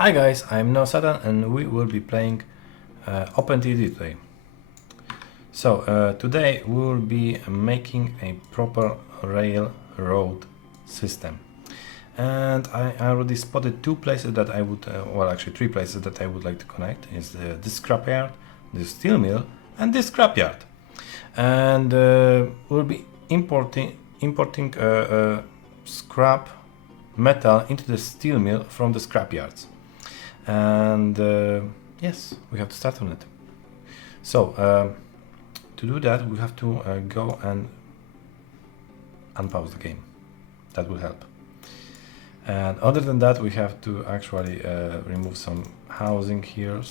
Hi guys, I'm No Satan and we will be playing OpenTTD today. So today we will be making a proper railroad system. And I already spotted two places that I would, well actually three places that I would like to connect. Is this scrapyard, this steel mill and this scrapyard. And we'll be importing scrap metal into the steel mill from the scrapyards. And yes, we have to start on it. So to do that we have to go and unpause the game. That will help. And other than that we have to actually remove some housing here.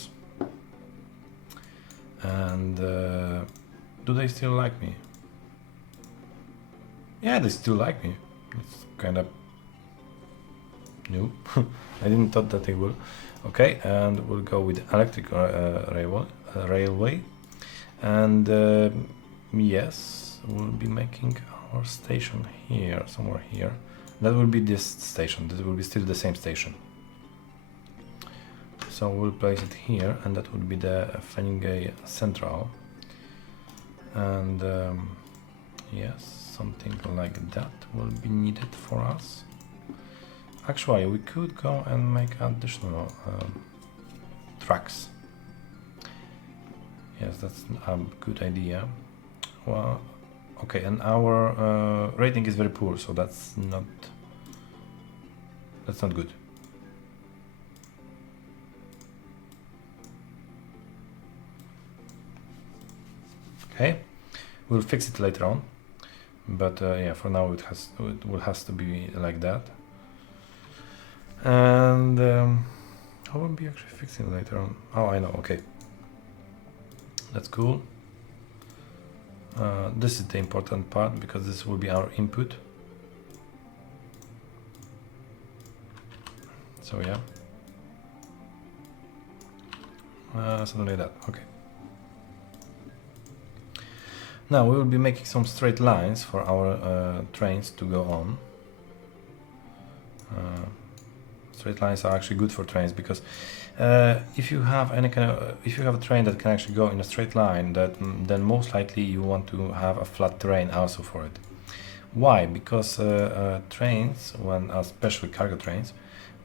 And do they still like me? Yeah, they still like me. It's kind of new. I didn't thought that they will. Okay, and we'll go with electric railway. And yes, we'll be making our station here, somewhere here. That will be this station. This will be still the same station. So we'll place it here, and that would be the Feningay Central. And yes, something like that will be needed for us. Actually, we could go and make additional tracks. Yes, that's a good idea. Well, okay, and our rating is very poor, so that's not good. Okay, we'll fix it later on, but yeah, for now it will has to be like that. And I will be actually fixing it later on. Oh, I know. Okay, that's cool. This is the important part because this will be our input. So yeah, something like that. Okay. Now we will be making some straight lines for our trains to go on. Straight lines are actually good for trains because if you have if you have a train that can actually go in a straight line, then most likely you want to have a flat terrain also for it. Why? Because trains, especially cargo trains,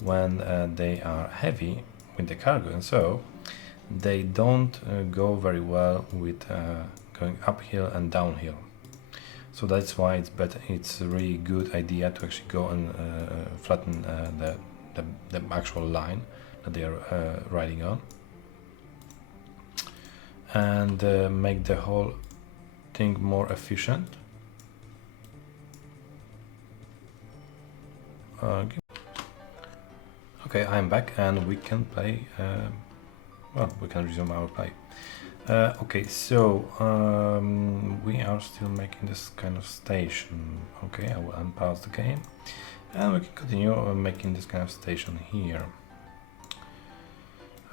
when they are heavy with the cargo, and so they don't go very well with going uphill and downhill. So that's why it's a really good idea to actually go and flatten the actual line that they are riding on, and make the whole thing more efficient. Okay, I'm back and we can play. Well, we can resume our play. Okay, so we are still making this kind of station. Okay, I will unpause the game. And we can continue making this kind of station here.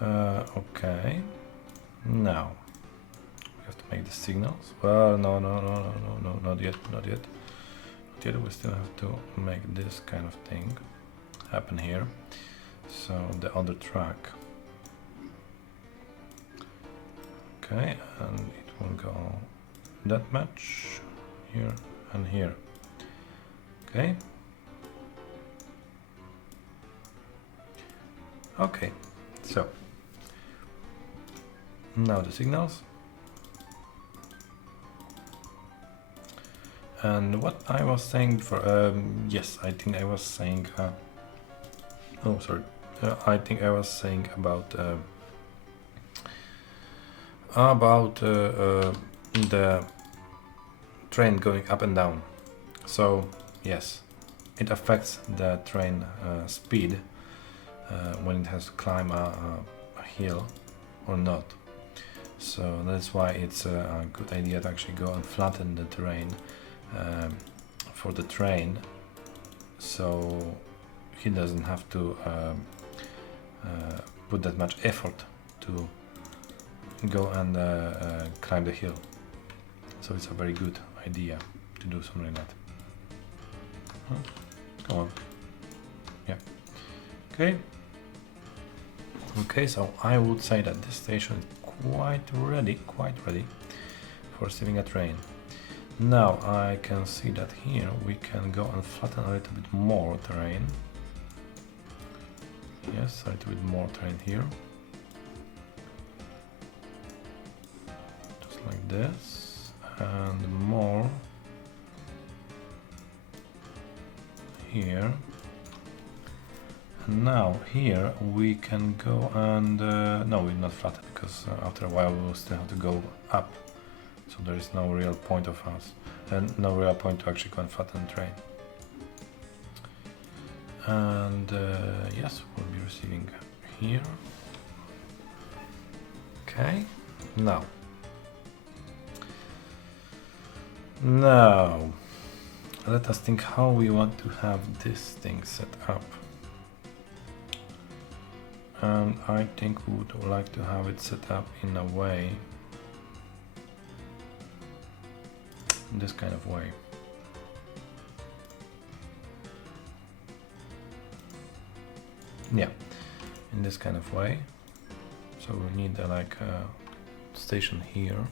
Okay. Now we have to make the signals. Well, no, not yet. We still have to make this kind of thing happen here. So the other track. Okay, and it will go that much here and here. Okay. Okay, so now the signals. And what I was saying before, yes, I think I was saying, oh sorry, I think I was saying about the train going up and down. So yes, it affects the train speed when it has to climb a hill or not. So that's why it's a good idea to actually go and flatten the terrain for the train, so he doesn't have to put that much effort to go and climb the hill. So it's a very good idea to do something like that. Come on. Yeah. Okay. Okay, so I would say that this station is quite ready for receiving a train. Now I can see that here we can go and flatten a little bit more terrain. Yes, a little bit more terrain here. Just like this, and more here. And now here we can go and no, we'll not flatten because after a while we will still have to go up. So there is no real point of us, and no real point to actually go and flatten the train. And yes, we'll be receiving here. Okay, now let us think how we want to have this thing set up. And I think we would like to have it set up in a way, in this kind of way. Yeah, in this kind of way. So we need like a station here.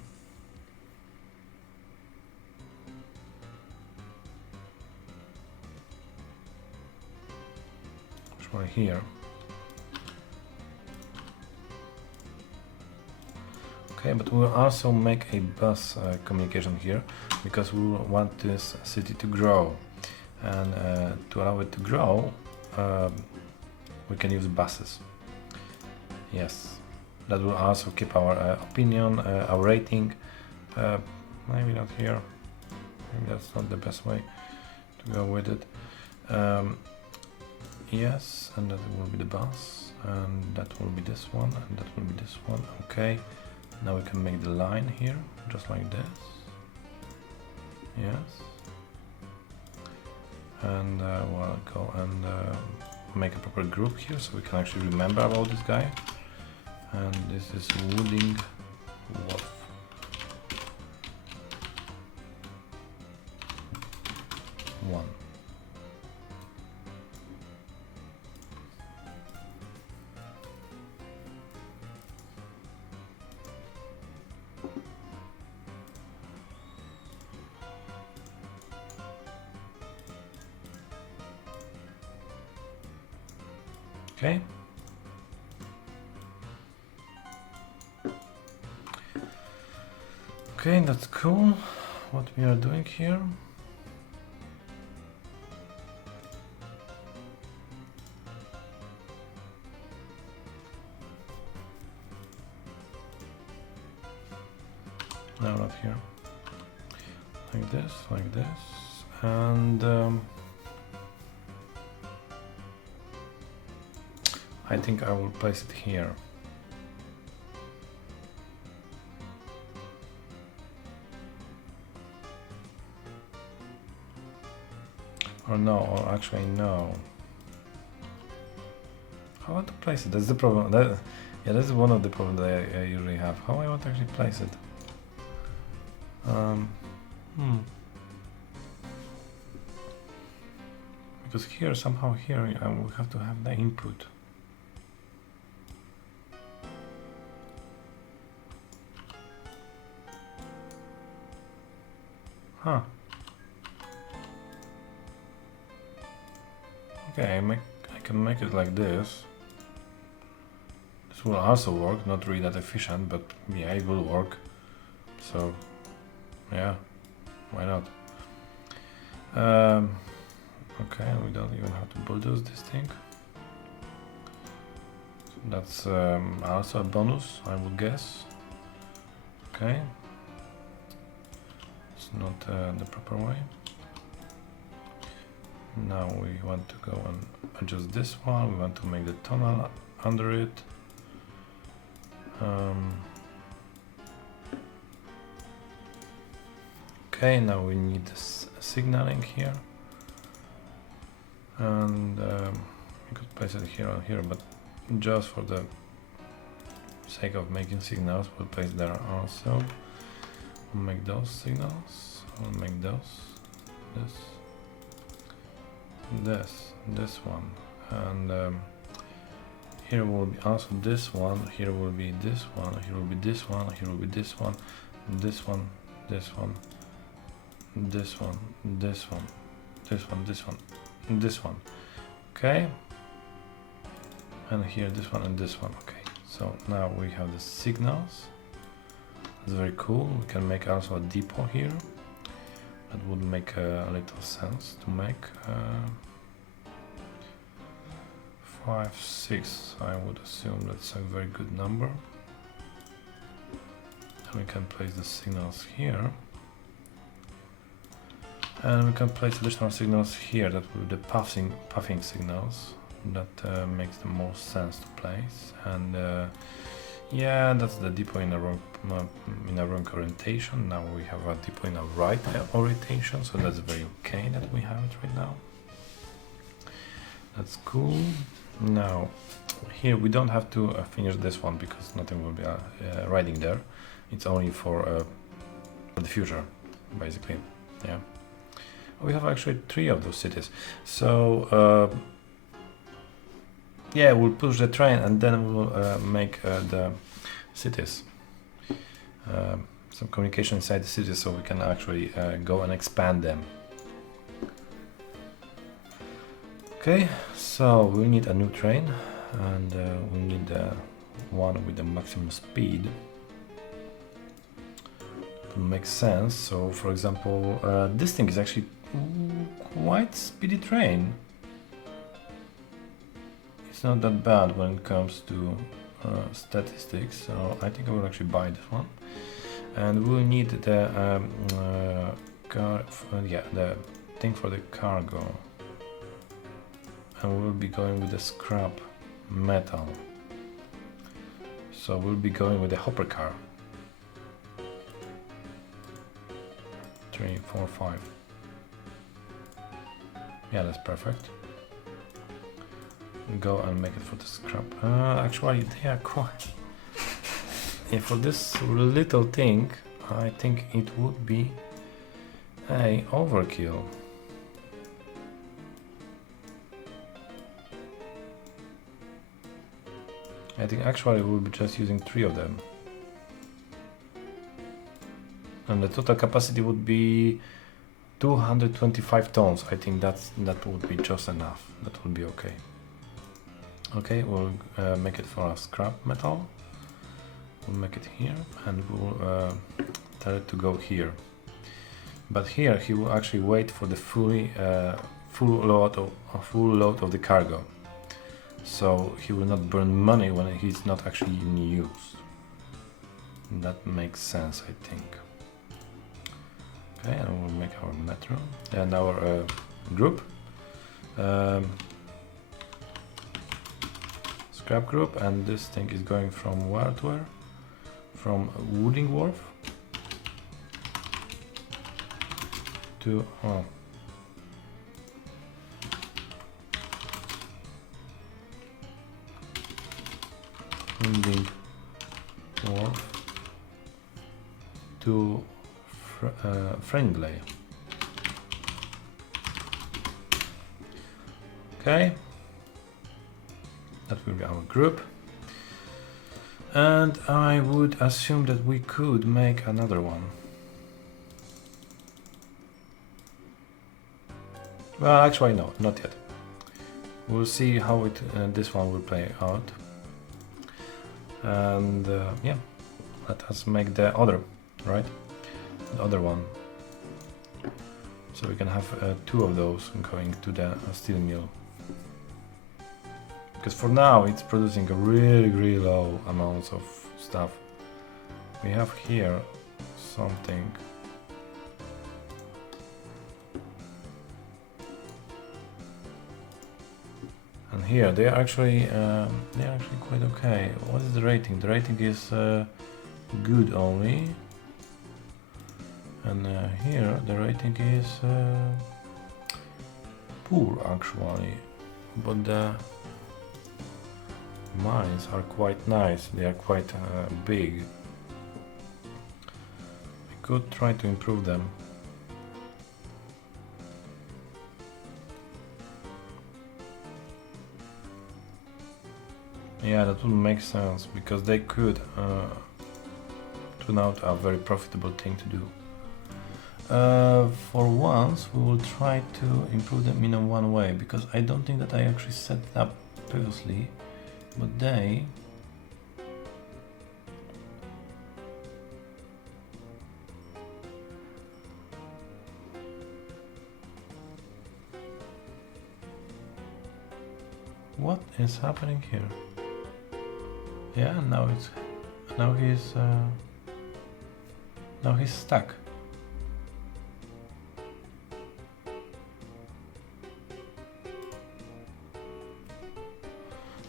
Right here. Okay, but we'll also make a bus communication here because we want this city to grow, and to allow it to grow we can use buses. Yes, that will also keep our opinion, our rating. Maybe not here, maybe that's not the best way to go with it. Yes, and that will be the bus, and that will be this one, and that will be this one. Okay, now we can make the line here, just like this. Yes. And we'll go and make a proper group here, so we can actually remember about this guy. And this is Wooding Wolf. One. Okay. Okay, that's cool. What we are doing here. No, not here. Like this, and I think I will place it here. Or no, or actually no. How I want to place it? That's the problem. Yeah, that's one of the problems that I usually have. How I want to actually place it? Because here, somehow here, I will have to have the input. Huh. Okay, I can make it like this. This will also work, not really that efficient, but yeah, it will work. So, yeah, why not? Okay, we don't even have to bulldoze this thing. So that's also a bonus, I would guess. Okay. It's not the proper way. Now we want to go and adjust this one. We want to make the tunnel under it. Okay, now we need this signaling here. And we could place it here or here, but just for the sake of making signals, we'll place there also. We'll make those signals. We'll make those. This one, and Here will be also this one, here will be this one, here will be this one, here will be this one, this one, this one, this one, this one, this one, this one, this one. Okay. And here this one and this one. Okay. So now we have the signals. It's very cool. We can make also a depot here. That would make a little sense to make. 5, 6, I would assume that's a very good number. And we can place the signals here. And we can place additional signals here, that will be the puffing signals. That makes the most sense to place. And yeah, that's the depot in a wrong orientation. Now we have a depot in a right orientation, so that's very okay that we have it right now. That's cool. Now, here we don't have to finish this one because nothing will be riding there. It's only for the future, basically. Yeah. We have actually 3 of those cities. So, yeah, we'll push the train and then we'll make the cities. Some communication inside the cities so we can actually go and expand them. Okay, so we need a new train, and we need one with the maximum speed. To make sense. So, for example, this thing is actually quite speedy train. It's not that bad when it comes to statistics. So I think I will actually buy this one, and we'll need the the thing for the cargo. And we'll be going with the scrap metal. So we'll be going with the hopper car. 3, 4, 5. Yeah, that's perfect. Go and make it for the scrap. Actually, they are quite. Yeah, for this little thing, I think it would be a overkill. I think actually we'll be just using 3 of them. And the total capacity would be 225 tons. I think that would be just enough. That would be okay. Okay, we'll make it for a scrap metal. We'll make it here and we'll tell it to go here. But here he will actually wait for the full load of the cargo. So he will not burn money when he's not actually in use. That makes sense, I think. Okay, and we'll make our metro and our group. Scrap group, and this thing is going from where to where? From Wooding Wharf to Wooding Wharf to Friendly. Okay, that will be our group, and I would assume that we could make another one. Well, actually no, not yet. We'll see how this one will play out, and yeah, let us make the other, right? The other one, so we can have 2 of those going to the steel mill, because for now it's producing a really low amounts of stuff. We have here something, and here they are actually quite okay. What is the rating? The rating is good only. And here the rating is poor actually, but the mines are quite nice, they are quite big. I could try to improve them. Yeah, that would make sense, because they could turn out a very profitable thing to do. For once, we will try to improve them in a one way, because I don't think that I actually set it up previously, but they... What is happening here? Yeah, now he's stuck.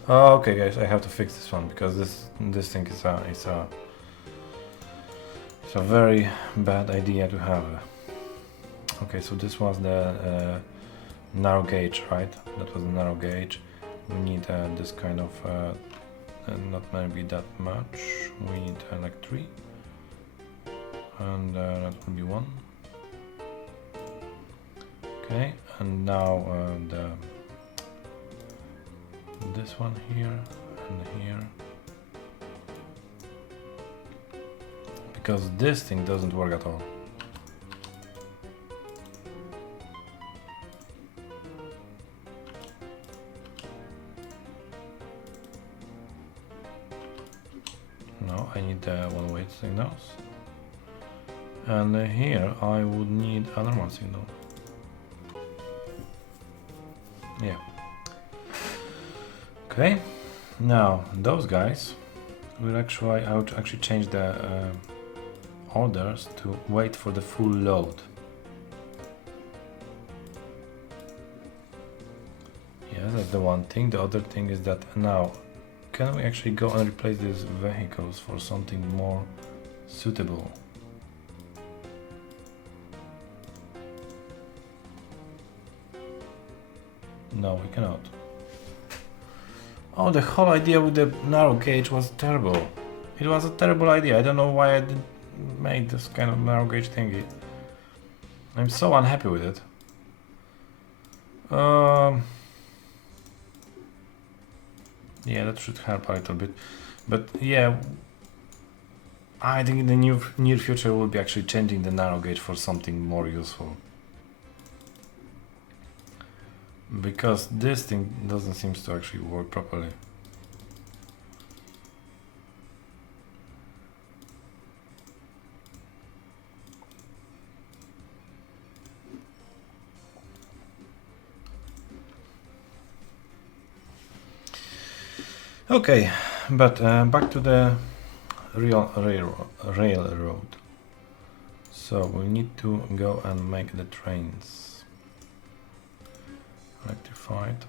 Oh, okay, guys, I have to fix this one, because this thing is a very bad idea to have. Okay, so this was the narrow gauge, right? That was the narrow gauge. We need this kind of not maybe that much. We need like 3, and that will be 1. Okay, and now this one here and here, because this thing doesn't work at all. No, I need one-way signals, and here I would need a normal signal. Yeah. Okay, now those guys will actually, I would actually change the orders to wait for the full load. Yeah, that's the one thing. The other thing is that now, can we actually go and replace these vehicles for something more suitable? No, we cannot. Oh, the whole idea with the narrow gauge was terrible. It was a terrible idea. I don't know why I didn't make this kind of narrow gauge thingy. I'm so unhappy with it. Yeah, that should help a little bit. But yeah, I think in the near future we'll be actually changing the narrow gauge for something more useful. Because this thing doesn't seem to actually work properly. Okay, but back to the railroad. So we need to go and make the trains electrified.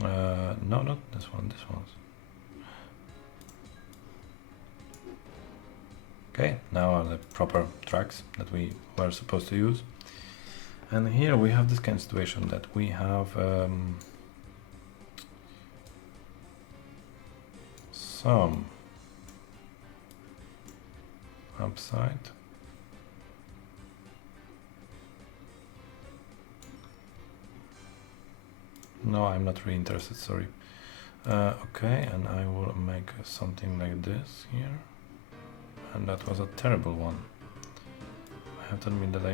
No, not this one, this one's. Okay, now are the proper tracks that we were supposed to use. And here we have this kind of situation that we have some upside. No, I'm not really interested, sorry. Okay, and I will make something like this here. And that was a terrible one. I have to admit that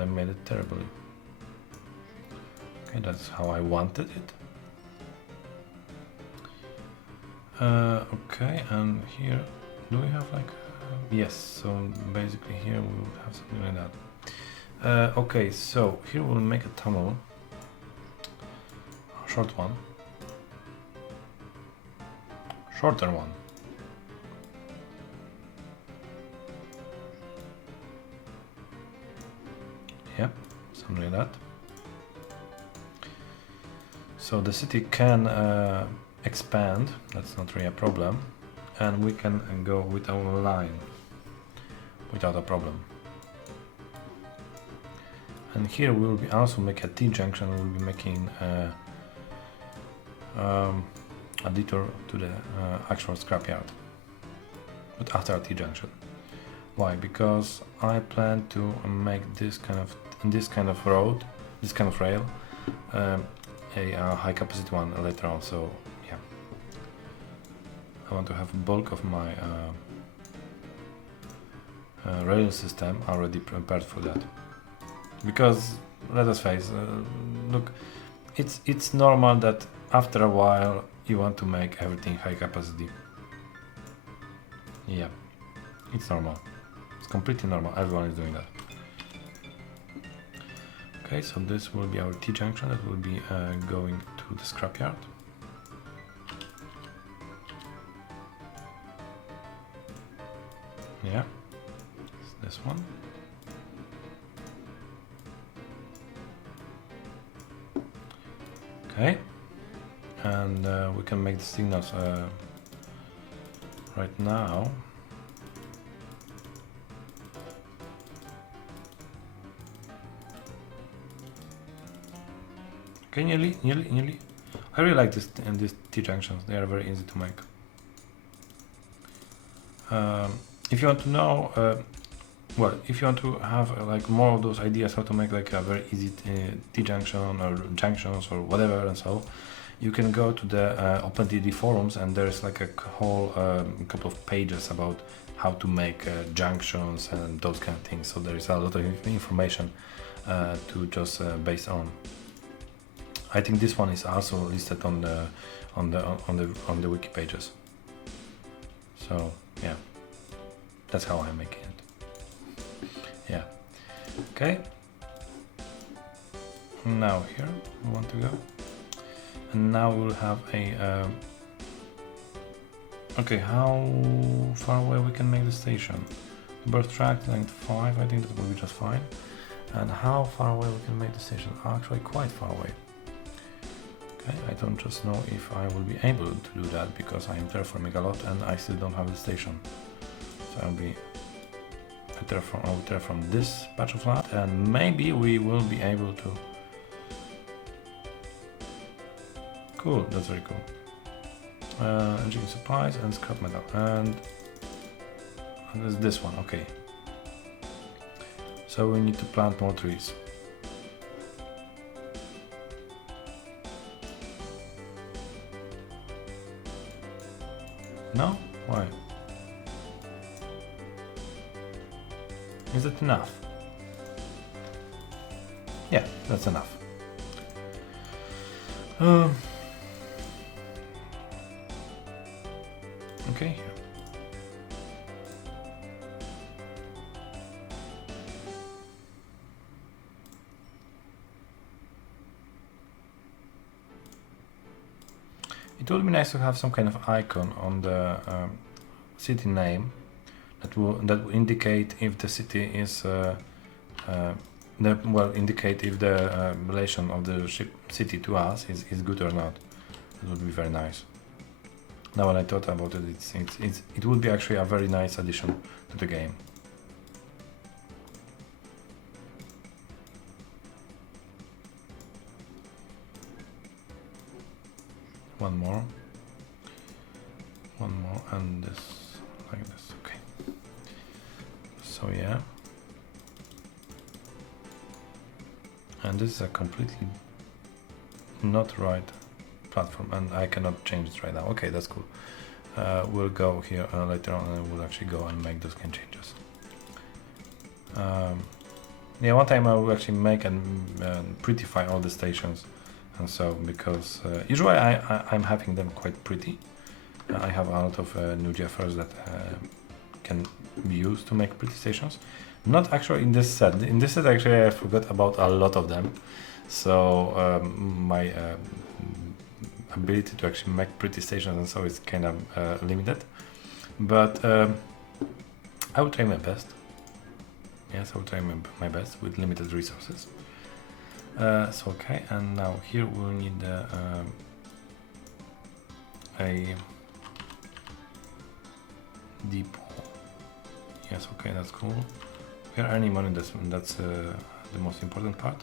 I made it terribly. Okay, that's how I wanted it. Okay, and here, do we have like... yes, so basically here we will have something like that. Okay, so here we'll make a tunnel. A short one. Shorter one. Yep, something like that. So the city can expand, that's not really a problem, and we can go with our line without a problem. And here we will be also make a T-junction, we'll be making a detour to the actual scrapyard, but after a T-junction. Why? Because I plan to make this kind of road this kind of rail, a high capacity one later on. So yeah, I want to have bulk of my rail system already prepared for that, because let us face, look, it's normal that after a while you want to make everything high capacity. Yeah, it's normal. It's completely normal. Everyone is doing that. Okay, so this will be our T-junction that will be going to the scrapyard. Yeah, it's this one. Okay, and we can make the signals right now. Okay, nearly. I really like these T-junctions. They are very easy to make. If you want to know, well, if you want to have like more of those ideas how to make like a very easy T-junction or junctions or whatever, and so you can go to the OpenTTD forums, and there's like a whole couple of pages about how to make junctions and those kind of things. So there is a lot of information to just base on. I think this one is also listed on the wiki pages. So yeah, that's how I'm making it. Yeah. Okay. Now here we want to go, and now we'll have a. Okay, how far away we can make the station? Birth track length 5. I think that will be just fine. And how far away we can make the station? Actually, quite far away. Okay, I don't just know if I will be able to do that because I am terraforming a lot and I still don't have the station. So I'll terraform this patch of land, and maybe we will be able to. Cool, that's very cool. Engineering supplies and scrap metal, and there's this one. Okay. So we need to plant more trees. No? Why? Is it enough? Yeah, that's enough. Okay. It would be nice to have some kind of icon on the city name that will indicate if the city is indicate if the relation of the city to us is good or not. It would be very nice. Now when I thought about it, it would be actually a very nice addition to the game. One more, and this, like this. Okay. So yeah, and this is a completely not right platform, and I cannot change it right now. Okay, that's cool. We'll go here later on, and we'll actually go and make those kind of changes. Yeah, one time I will actually make and prettify all the stations, and so because usually I'm having them quite pretty. I have a lot of new GFRs that can be used to make pretty stations. Not actually in this set. In this set, actually, I forgot about a lot of them. So my ability to actually make pretty stations and so is kind of limited. But I will try my best. Yes, I will try my best with limited resources. So okay, and now here we'll need a depot. Yes, okay, that's cool. We are earning money, that's the most important part.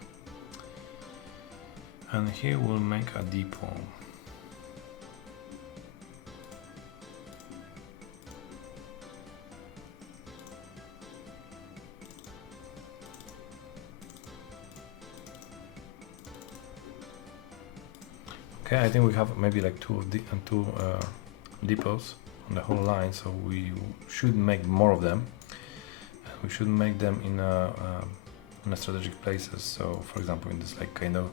And here we'll make a depot. Okay, I think we have maybe like two depots on the whole line, so we should make more of them. We should make them in a strategic places. So, for example, in this like kind of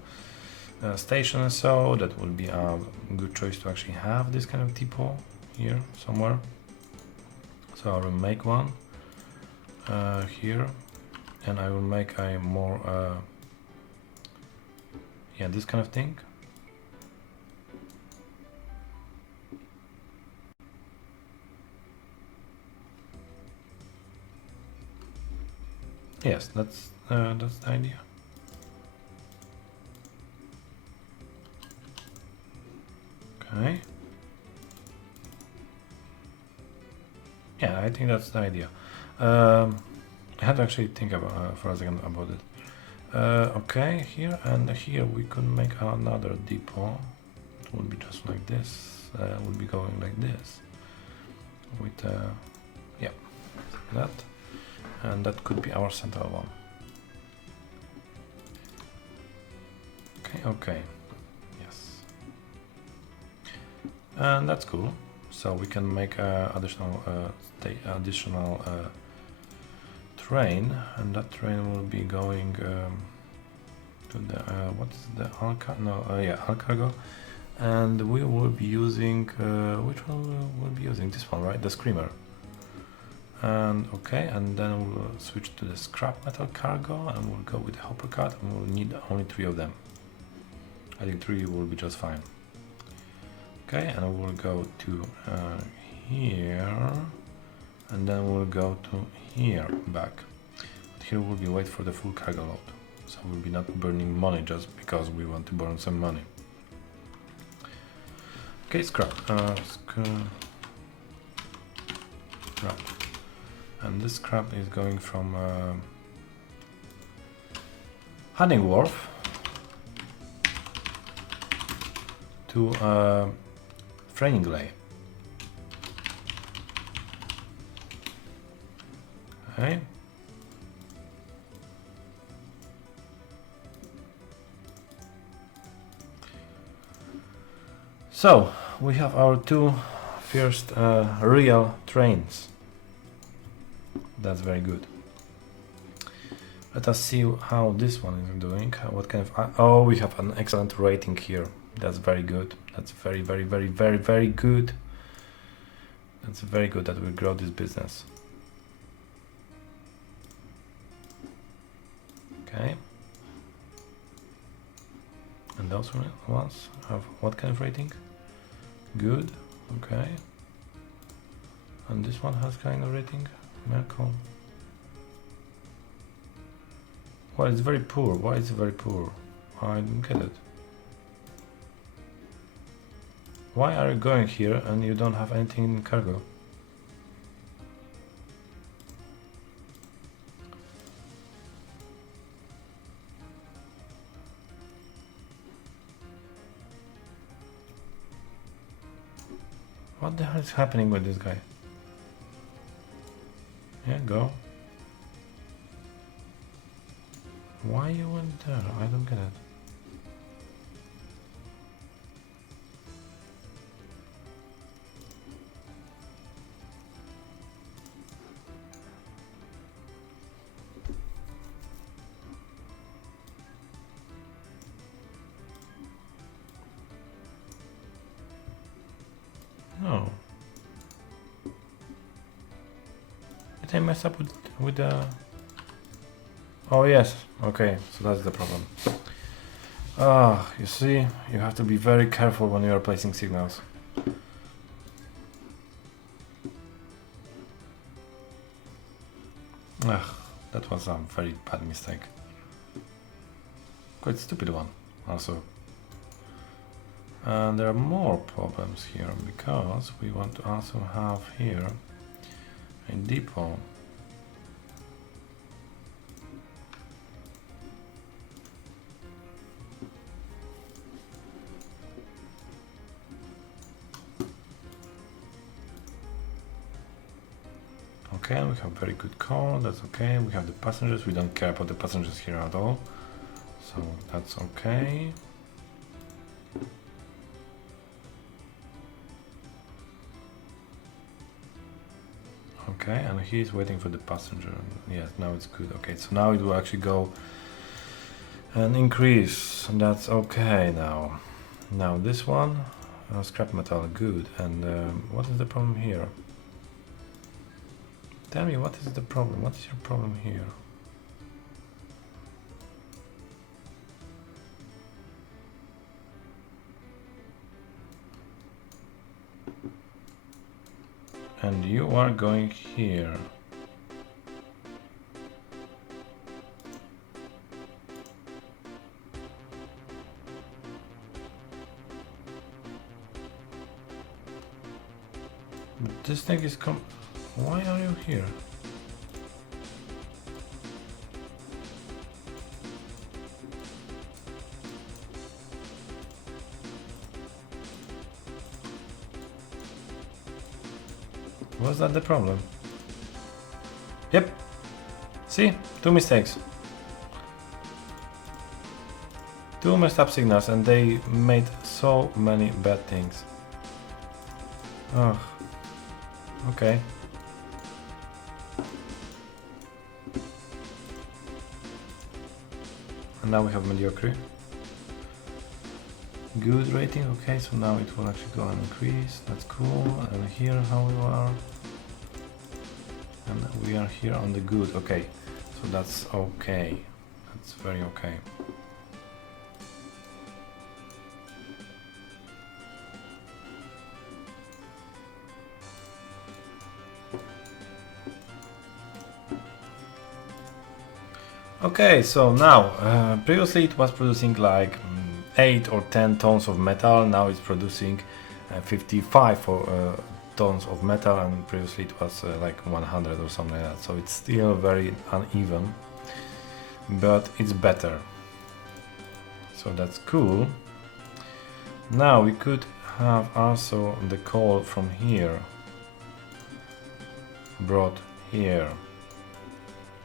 station, so that would be a good choice to actually have this kind of depot here somewhere. So I will make one here, and I will make a more yeah, this kind of thing. Yes, that's the idea. Okay. Yeah, I think that's the idea. I had to actually think about for a second about it. Okay, here and here we could make another depot. It would be just like this. Would be going like this. With yeah, that, and that could be our central one. Okay, okay, yes, and that's cool. So we can make additional train, and that train will be going to the what's the Alcargo, and we will be using which one we'll be using? This one, right? The Screamer. And okay, and then we'll switch to the scrap metal cargo, and we'll go with the hopper cart, and we'll need only 3 of them. I think 3 will be just fine. Okay, and we'll go to here, and then we'll go to here back. But here we'll be wait for the full cargo load, so we'll be not burning money just because we want to burn some money. Okay, scrap. Scrap. And this scrap is going from Hunting Wharf to Freiningley. Okay. So we have our 2 first real trains. That's very good. Let us see how this one is doing. What kind of oh, we have an excellent rating here. That's very good. That's very good. That's very good that we grow this business. Okay. And those ones have what kind of rating? Good. Okay. And this one has kind of rating? Merkel. Well, it's very poor. Why is it very poor? I don't get it. Why are you going here and you don't have anything in cargo? What the hell is happening with this guy? Yeah, go. Why you went there? I don't get it. No. Did I mess up with the... Oh yes, okay, so that's the problem. Ah, you see, you have to be very careful when you are placing signals. Ugh, that was a very bad mistake. Quite stupid one, also. And there are more problems here, because we want to also have here a depot. Okay, we have very good call, that's okay. We have the passengers, we don't care about the passengers here at all. So that's okay. Okay, and he's waiting for the passenger. Yes, now it's good. Okay, so now it will actually go and increase. That's okay now. Now this one, scrap metal, good. And what is the problem here? Tell me, what is the problem? What is your problem here? And you are going here. But this thing is Why are you here? Was that the problem? Yep. See? 2 mistakes. 2 messed up signals and they made so many bad things. Oh. Okay. And now we have mediocre. Good rating, okay, so now it will actually go and increase, that's cool. And here how we are. And we are here on the good, okay. So that's okay. That's very okay. Okay, so now, previously it was producing like 8 or 10 tons of metal, now it's producing 55 tons of metal, and previously it was like 100 or something like that, so it's still very uneven, but it's better. So that's cool. Now we could have also the coal from here brought here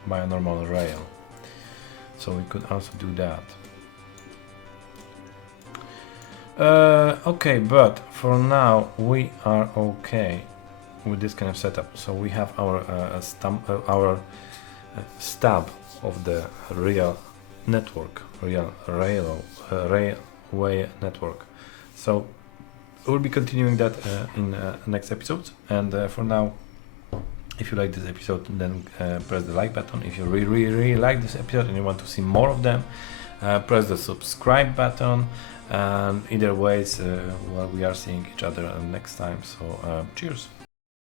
by a normal rail. So we could also do that. Okay, but for now we are okay with this kind of setup. So we have our stub of the real network, real railway network. So we'll be continuing that in next episodes. And for now, if you like this episode, then press the like button. If you really like this episode and you want to see more of them, press the subscribe button. And either ways, well, we are seeing each other next time. So cheers.